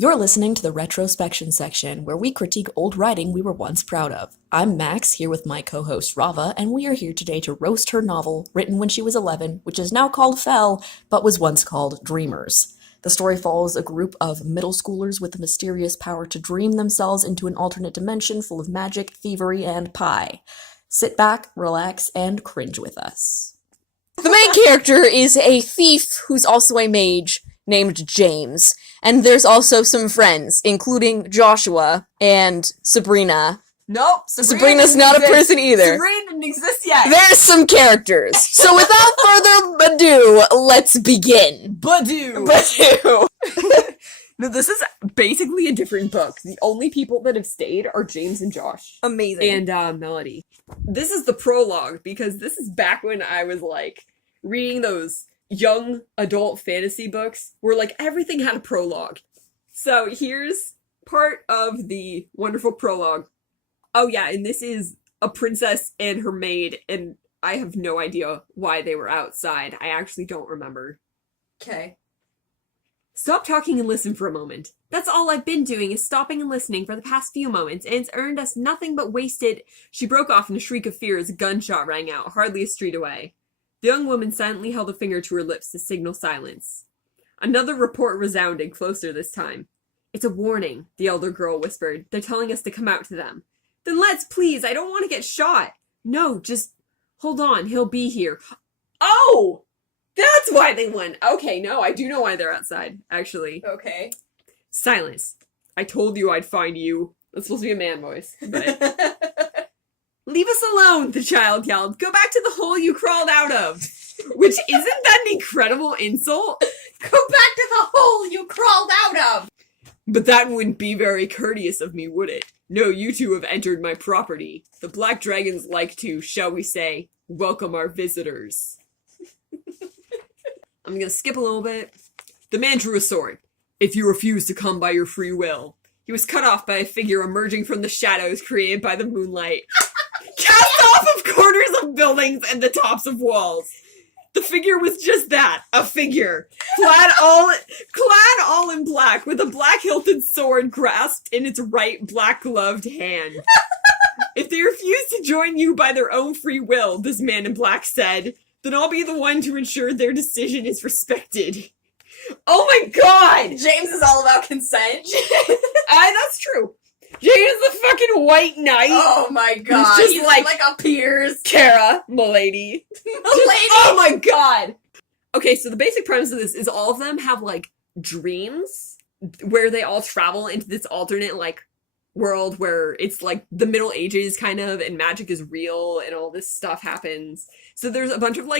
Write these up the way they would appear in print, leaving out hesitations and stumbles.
You're listening to the Retrospection section, where we critique old writing we were once proud of. I'm Max, here with my co-host Raava, and we are here today to roast her novel, written when she was 11, which is now called Fell, but was once called Dreamers. The story follows a group of middle schoolers with the mysterious power to dream themselves into an alternate dimension full of magic, thievery, and pie. Sit back, relax, and cringe with us. The main character is a thief who's also a mage named James. And there's also some friends, including Joshua and Sabrina. Nope, Sabrina's not a person either. Sabrina didn't exist yet. There's some characters. So without further ado, let's begin. Badu. No, this is basically a different book. The only people that have stayed are James and Josh. Amazing. And Melody. This is the prologue, because this is back when I was, reading those young adult fantasy books where, everything had a prologue. So here's part of the wonderful prologue. Oh yeah, and this is a princess and her maid, and I have no idea why they were outside. I actually don't remember. Okay. Stop talking and listen for a moment. That's all I've been doing is stopping and listening for the past few moments, and it's earned us nothing but wasted... She broke off in a shriek of fear as a gunshot rang out, hardly a street away. The young woman silently held a finger to her lips to signal silence. Another report resounded, closer this time. It's a warning, the elder girl whispered. They're telling us to come out to them. Then let's, please, I don't want to get shot. No, just hold on, he'll be here. Oh! That's why they went. Okay, no, I do know why they're outside, actually. Okay. Silence. I told you I'd find you. That's supposed to be a man voice, but... Leave us alone, the child yelled. Go back to the hole you crawled out of. Which, isn't that an incredible insult? Go back to the hole you crawled out of! But that wouldn't be very courteous of me, would it? No, you two have entered my property. The black dragons like to, shall we say, welcome our visitors. I'm gonna skip a little bit. The man drew a sword. If you refuse to come by your free will. He was cut off by a figure emerging from the shadows created by the moonlight. Cast off of corners of buildings and the tops of walls. The figure was just that, a figure, clad all in black, with a black-hilted sword grasped in its right black-gloved hand. If they refuse to join you by their own free will, this man in black said, then I'll be the one to ensure their decision is respected. Oh my god! James is all about consent. That's true. James is the fucking white knight. Oh my god. He's just like appears. Kara, milady. Milady! Oh my god! Okay, so the basic premise of this is all of them have, dreams where they all travel into this alternate, world where it's, the Middle Ages, kind of, and magic is real, and all this stuff happens. So there's a bunch of,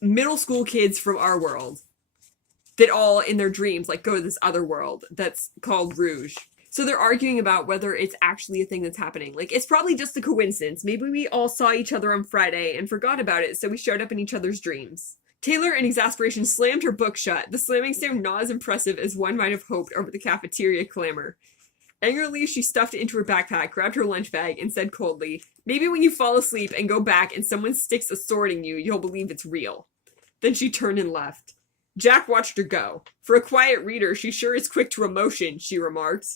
middle school kids from our world that all, in their dreams, go to this other world that's called Rouge. So they're arguing about whether it's actually a thing that's happening. It's probably just a coincidence. Maybe we all saw each other on Friday and forgot about it, so we showed up in each other's dreams. Taylor, in exasperation, slammed her book shut, the slamming sound not as impressive as one might have hoped over the cafeteria clamor. Angrily, she stuffed it into her backpack, grabbed her lunch bag, and said coldly, maybe when you fall asleep and go back and someone sticks a sword in you, you'll believe it's real. Then she turned and left. Jack watched her go. For a quiet reader, she sure is quick to emotion, she remarked.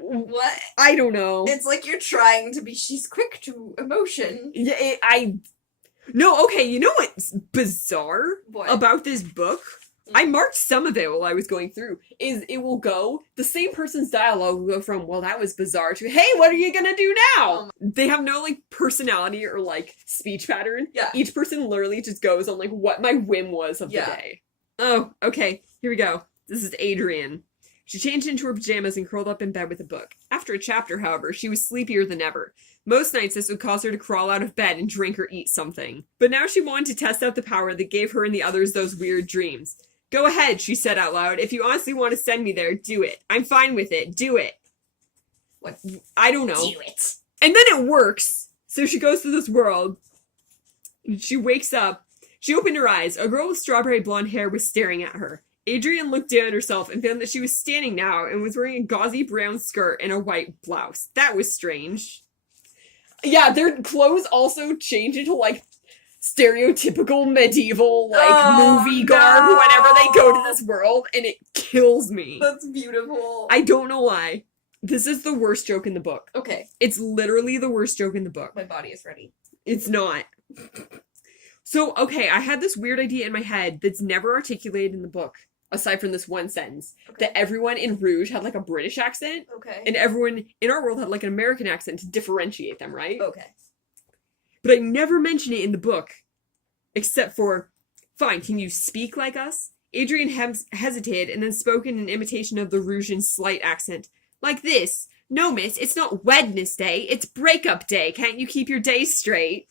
What? I don't know. It's like you're trying to be, she's quick to emotion. Yeah, No, okay, you know what's bizarre about this book? I marked some of it while I was going through. Is it will go, the same person's dialogue will go from, well, that was bizarre, to, hey, what are you gonna do now? They have no, personality or, speech pattern. Yeah. Each person literally just goes on, what my whim was of the day. Oh, okay, here we go. This is Adrienne. She changed into her pajamas and curled up in bed with a book. After a chapter, however, she was sleepier than ever. Most nights this would cause her to crawl out of bed and drink or eat something. But now she wanted to test out the power that gave her and the others those weird dreams. Go ahead, she said out loud. If you honestly want to send me there, do it. I'm fine with it. Do it. What? I don't know. Do it. And then it works. So she goes through this world. She wakes up. She opened her eyes. A girl with strawberry blonde hair was staring at her. Adrian looked down at herself and found that she was standing now and was wearing a gauzy brown skirt and a white blouse. That was strange. Yeah, their clothes also change into, stereotypical medieval, movie garb whenever they go to this world, and it kills me. That's beautiful. I don't know why. This is the worst joke in the book. Okay. It's literally the worst joke in the book. My body is ready. It's not. So, okay, I had this weird idea in my head that's never articulated in the book, aside from this one sentence, that everyone in Rouge had, like, a British accent, Okay. and everyone in our world had, like, an American accent to differentiate them, right? Okay. But I never mention it in the book, except for, fine, can you speak like us? Adrian hesitated and then spoke in an imitation of the Rougean slight accent. Like this. No, miss, it's not Wednesday, it's breakup day. Can't you keep your days straight?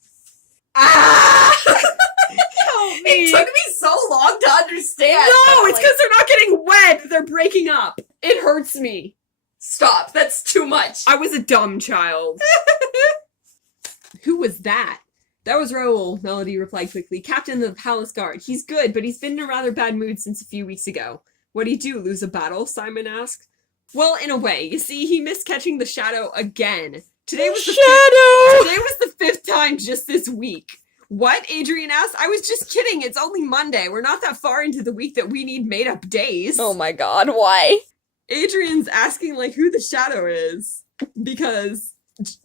Ah! Help me. It took me so long to understand. No, it's because they're not getting wed. They're breaking up. It hurts me. Stop. That's too much. I was a dumb child. Who was that? That was Raoul, Melody replied quickly. Captain of the Palace Guard. He's good, but he's been in a rather bad mood since a few weeks ago. What'd he do, lose a battle? Simon asked. Well, in a way. You see, he missed catching the shadow again. Today was the fifth time just this week. What? Adrian asked. I was just kidding. It's only Monday. We're not that far into the week that we need made-up days. Oh my god, why? Adrian's asking, like, who the shadow is. Because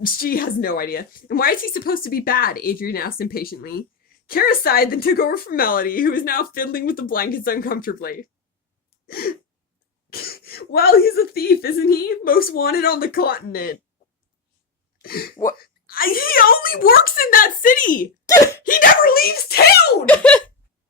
she has no idea. And why is he supposed to be bad? Adrian asked impatiently. Kara sighed, then took over from Melody, who is now fiddling with the blankets uncomfortably. Well, he's a thief, isn't he? Most wanted on the continent. What? He only works in that city! He never leaves town!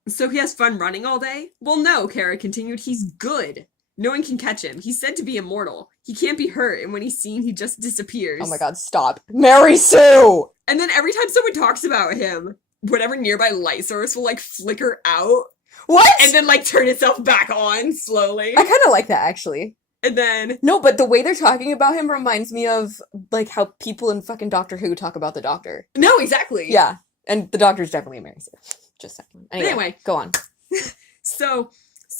So he has fun running all day? Well, no, Kara continued. He's good. No one can catch him. He's said to be immortal. He can't be hurt, and when he's seen, he just disappears. Oh my god, stop. Mary Sue! And then every time someone talks about him, whatever nearby light source will, like, flicker out. What? And then, like, turn itself back on slowly. I kind of like that, actually. And then... No, but the way they're talking about him reminds me of, like, how people in fucking Doctor Who talk about the Doctor. No, exactly. Yeah, and the Doctor's definitely a Mary Sue. Just saying. Anyway. Go on. So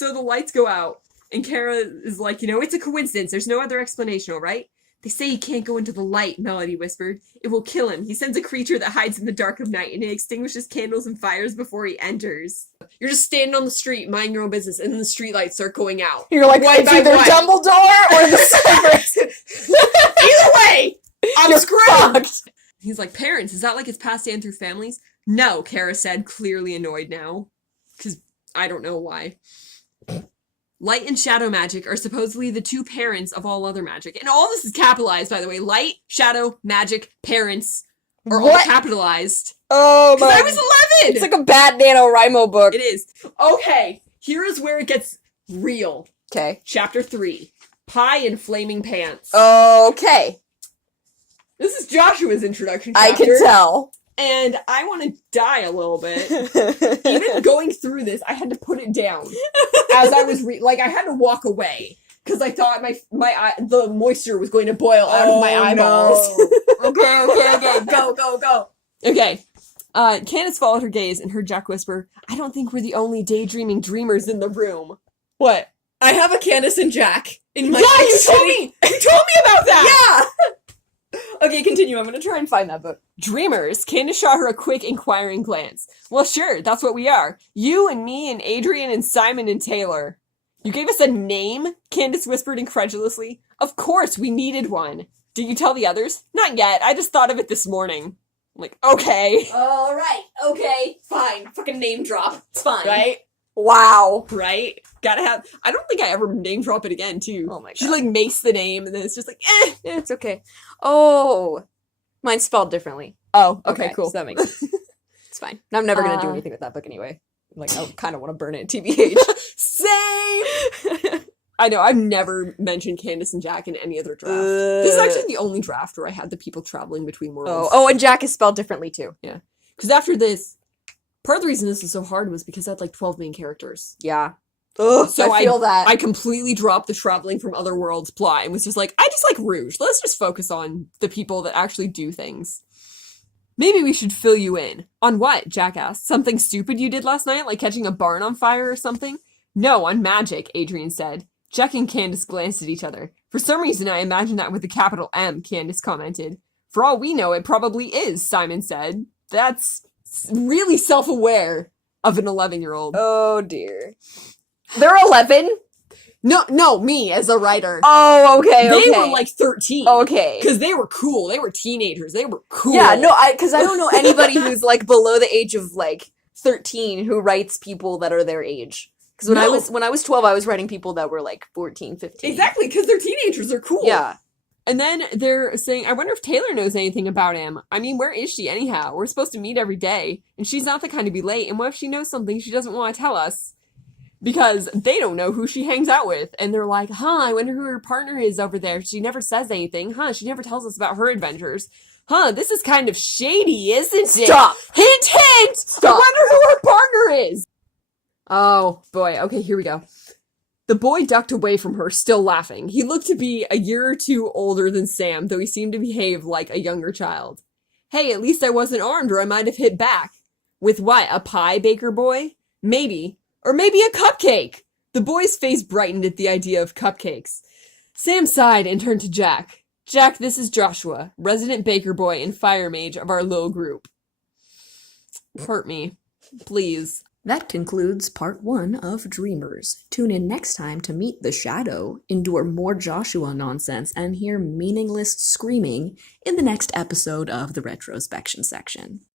the lights go out, and Kara is like, it's a coincidence. There's no other explanation, all right? They say he can't go into the light, Melody whispered. It will kill him. He sends a creature that hides in the dark of night, and it extinguishes candles and fires before he enters. You're just standing on the street, minding your own business, and then the streetlights start going out. You're like, One it's by either one. Dumbledore or the Cerberus. Either way, I'm You're screwed! fucked. He's like, parents, is that like it's passed down through families? No, Kara said, clearly annoyed now. Because I don't know why. Light and shadow magic are supposedly the two parents of all other magic. And all this is capitalized, by the way. Light, shadow, magic, parents are all capitalized. Oh my... Because I was 11! It's like a bad NaNoWriMo book. It is. Okay, here is where it gets real. Okay. Chapter 3. Pie and Flaming Pants. Okay. This is Joshua's introduction I chapter. can tell. And I want to die a little bit. Even going through this, I had to put it down as I was I had to walk away because I thought the moisture was going to boil out of my eyeballs. No. Okay. Go. Okay. Candice followed her gaze and heard Jack whisper, "I don't think we're the only daydreaming dreamers in the room." What? I have a Candice and Jack in my... Yeah, you told me! You told me about that! Yeah! Okay, continue. I'm gonna try and find that book. Dreamers. Candice shot her a quick, inquiring glance. Well, sure, that's what we are. You and me and Adrian and Simon and Taylor. You gave us a name? Candice whispered incredulously. Of course, we needed one. Did you tell the others? Not yet. I just thought of it this morning. I'm like, okay. Alright, okay, fine. Fucking name drop. It's fine. Right? Wow. Right? Gotta have... I don't think I ever name drop it again, too. Oh my god. She, makes the name, and then it's just like, It's okay. Oh. Mine's spelled differently. Oh, okay, cool. So that makes sense. It's fine. I'm never gonna do anything with that book anyway. Like, I kind of want to burn it, TBH. Same! I know, I've never mentioned Candice and Jack in any other draft. This is actually the only draft where I had the people traveling between worlds. Oh, and Jack is spelled differently too. Yeah. Because after this, part of the reason this is so hard was because I had 12 main characters. Yeah. Ugh, So I feel that. I completely dropped the traveling from other worlds plot and was just like, I just like Rouge. Let's just focus on the people that actually do things. Maybe we should fill you in. On what? Jack asked. Something stupid you did last night, like catching a barn on fire or something? No, on magic, Adrian said. Jack and Candice glanced at each other. For some reason, I imagined that with a capital M, Candice commented. For all we know, it probably is, Simon said. That's really self-aware of an 11-year-old. Oh dear. They're 11? No, me as a writer. Oh, okay, They okay. were like 13. Okay. Because they were cool. They were teenagers. They were cool. Yeah, no, because I don't know anybody who's like below the age of like 13 who writes people that are their age. Because when I was 12, I was writing people that were like 14, 15. Exactly, because they're teenagers. They're cool. Yeah. And then they're saying, I wonder if Taylor knows anything about him. I mean, where is she anyhow? We're supposed to meet every day. And she's not the kind to be late. And what if she knows something she doesn't want to tell us? Because they don't know who she hangs out with. And they're like, I wonder who her partner is over there. She never says anything. She never tells us about her adventures. This is kind of shady, isn't it? Stop! Hint, hint! Stop. I wonder who her partner is! Oh, boy. Okay, here we go. The boy ducked away from her, still laughing. He looked to be a year or two older than Sam, though he seemed to behave like a younger child. Hey, at least I wasn't armed, or I might have hit back. With what, a pie, baker boy? Maybe. Or maybe a cupcake! The boy's face brightened at the idea of cupcakes. Sam sighed and turned to Jack. Jack, this is Joshua, resident baker boy and fire mage of our little group. Hurt me. Please. That concludes part 1 of Dreamers. Tune in next time to meet the Shadow, endure more Joshua nonsense, and hear meaningless screaming in the next episode of the Retrospection section.